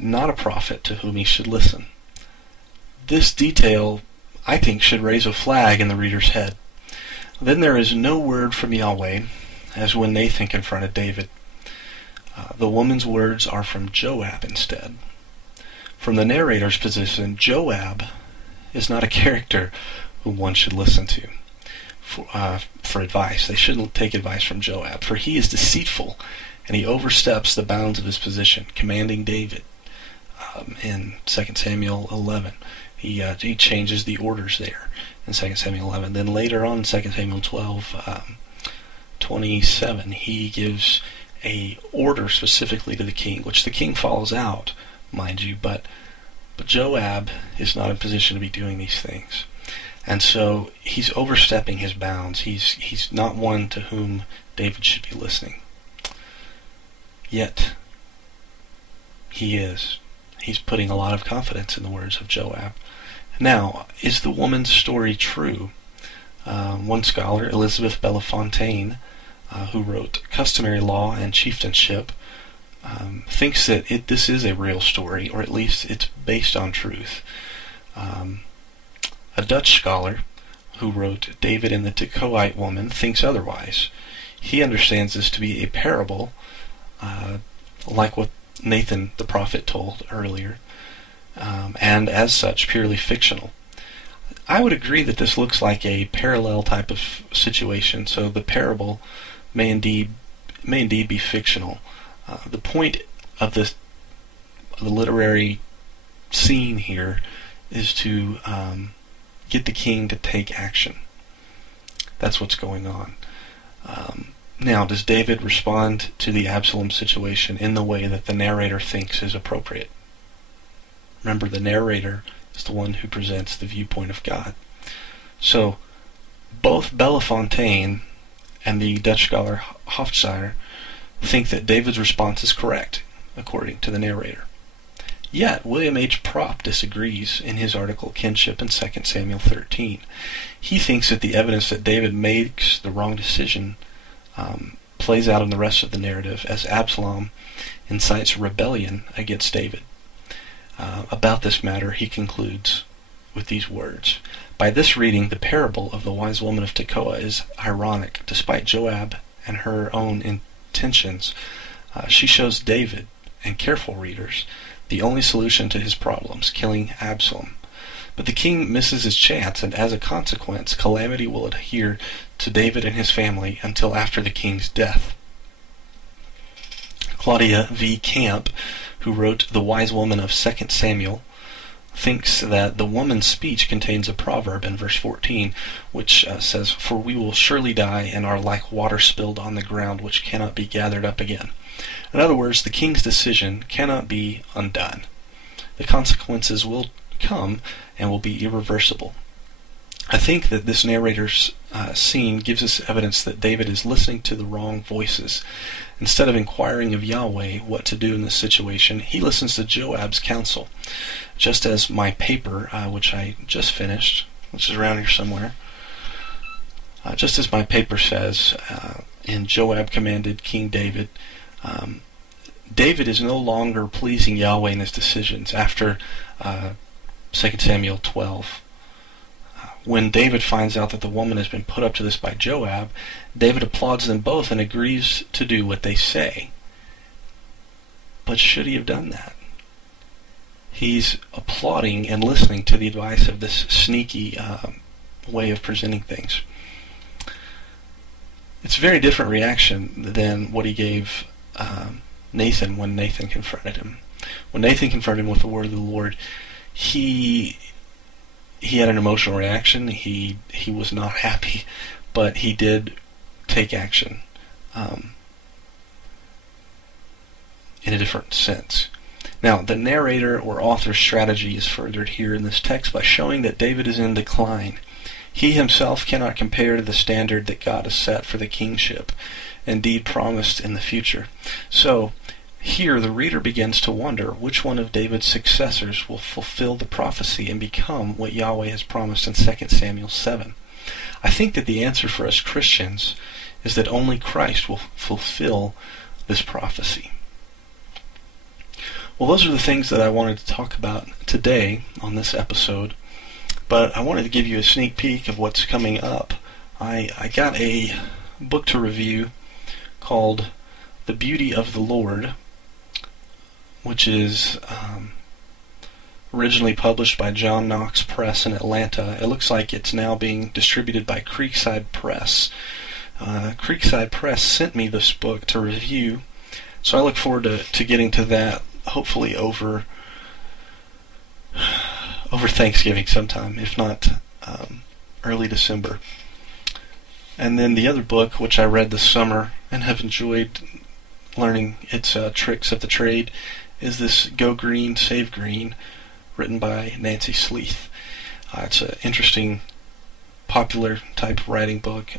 not a prophet to whom he should listen. This detail, I think, should raise a flag in the reader's head. Then there is no word from Yahweh, as when Nathan confronted David. The woman's words are from Joab instead. From the narrator's position, Joab is not a character whom one should listen to for advice. They shouldn't take advice from Joab, for he is deceitful, and he oversteps the bounds of his position, commanding David. In 2 Samuel 11, he changes the orders there in 2 Samuel 11. Then later on in 2 Samuel 12:27, he gives a order specifically to the king, which the king follows out, mind you, but Joab is not in position to be doing these things. And so he's overstepping his bounds. He's not one to whom David should be listening. Yet, he is. He's putting a lot of confidence in the words of Joab. Now, is the woman's story true? One scholar, Elizabeth Bellefontaine, who wrote Customary Law and Chieftainship, thinks that this is a real story, or at least it's based on truth. A Dutch scholar who wrote David and the Tekoite Woman thinks otherwise. He understands this to be a parable, like what Nathan the prophet told earlier, and as such purely fictional. I would agree that this looks like a parallel type of situation, so the parable may indeed be fictional. The point of the literary scene here is to get the king to take action. That's what's going on. Now, does David respond to the Absalom situation in the way that the narrator thinks is appropriate? Remember, the narrator is the one who presents the viewpoint of God. So, both Bellefontaine and the Dutch scholar Hofstadter think that David's response is correct, according to the narrator. Yet, William H. Propp disagrees in his article Kinship in 2 Samuel 13. He thinks that the evidence that David makes the wrong decision plays out in the rest of the narrative as Absalom incites rebellion against David. About this matter, he concludes with these words: "By this reading, the parable of the wise woman of Tekoa is ironic. Despite Joab and her own intentions, she shows David, and careful readers, the only solution to his problems, killing Absalom. But the king misses his chance, and as a consequence, calamity will adhere to David and his family until after the king's death." Claudia V. Camp, who wrote The Wise Woman of 2 Samuel, thinks that the woman's speech contains a proverb in verse 14, which says, "For we will surely die and are like water spilled on the ground, which cannot be gathered up again." In other words, the king's decision cannot be undone. The consequences will come and will be irreversible. I think that this narrator's scene gives us evidence that David is listening to the wrong voices. Instead of inquiring of Yahweh what to do in this situation, he listens to Joab's counsel. Just as my paper, which I just finished, which is around here somewhere, just as my paper says, and Joab commanded King David, David is no longer pleasing Yahweh in his decisions after 2 Samuel 12. When David finds out that the woman has been put up to this by Joab, David applauds them both and agrees to do what they say. But should he have done that? He's applauding and listening to the advice of this sneaky way of presenting things. It's a very different reaction than what he gave Nathan when Nathan confronted him. When Nathan confronted him with the word of the Lord, he had an emotional reaction. He was not happy, but he did take action in a different sense. Now, the narrator or author's strategy is furthered here in this text by showing that David is in decline. He himself cannot compare to the standard that God has set for the kingship, indeed promised in the future. So, here the reader begins to wonder which one of David's successors will fulfill the prophecy and become what Yahweh has promised in 2 Samuel 7. I think that the answer for us Christians is that only Christ will fulfill this prophecy. Well, those are the things that I wanted to talk about today on this episode, but I wanted to give you a sneak peek of what's coming up. I got a book to review called The Beauty of the Lord, which is originally published by John Knox Press in Atlanta. It looks like it's now being distributed by Creekside Press. Creekside Press sent me this book to review, so I look forward to getting to that, hopefully over Thanksgiving sometime, if not early December. And then the other book, which I read this summer and have enjoyed learning its tricks of the trade, is this Go Green, Save Green, written by Nancy Sleeth. It's an interesting, popular type of writing book,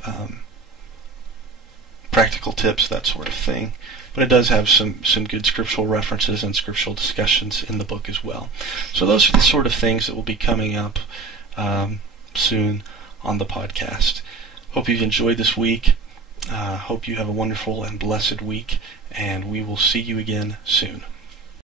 practical tips, that sort of thing. But it does have some good scriptural references and scriptural discussions in the book as well. So those are the sort of things that will be coming up soon on the podcast. Hope you've enjoyed this week. Hope you have a wonderful and blessed week, and we will see you again soon.